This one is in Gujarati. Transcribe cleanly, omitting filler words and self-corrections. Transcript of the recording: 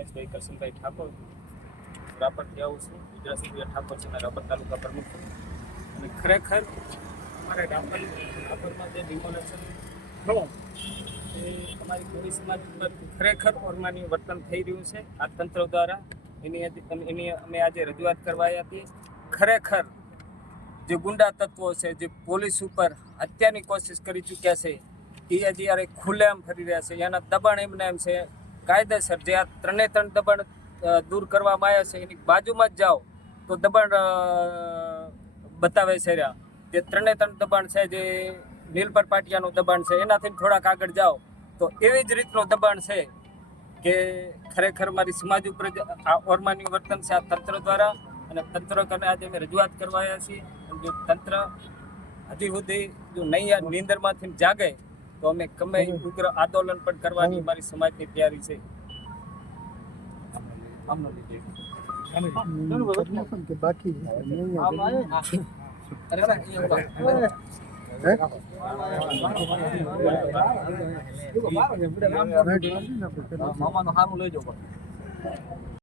નરેશભાઈ કરશનભાઈ ઠાકોર રાપરથી આવું છું. ગુજરાત ઠાકોર છે રાપર તાલુકા પ્રમુખ. અને ખરેખર અમારે રાપરમાં જે ડિમોલેશન થયો એ અમારી કોળી સમાજ ઉપર ખરેખર ઓરમાની વર્તન થઈ રહ્યું છે આ તંત્ર દ્વારા. એની અમે આજે રજૂઆત કરવા આવ્યા હતી. ખરેખર જે ગુંડા તત્વો છે, જે પોલીસ ઉપર હત્યાની કોશિશ કરી ચૂક્યા છે, એ જ્યારે ખુલ્લેઆમ ફરી રહ્યા છે. એના દબાણ એમને એમ છે કાયદેસર જે આ ત્રણે ત્રણ દબાણ દૂર કરવામાં આવ્યા છે એની બાજુમાં જ જાઓ તો દબાણ બતાવે છે. જે ત્રણે ત્રણ દબાણ છે, જે નીલપર પાટિયાનું દબાણ છે, એનાથી થોડાક આગળ જાઓ તો એવી જ રીતનું દબાણ છે કે ખરેખર મારી સમાજ ઉપર જ આ ઓરમાની વર્તન છે આ તંત્ર દ્વારા. અને તંત્ર કરીને આજે અમે રજૂઆત કરવા આવ્યા છીએ. જો તંત્ર હજી સુધી જો નહીં નીંદરમાંથી જાગે તો અમે ગમે ઉગ્ર આંદોલન પણ કરવાની મારી સમાજની તૈયારી છે. મામાનું સારું લઈ જાવ.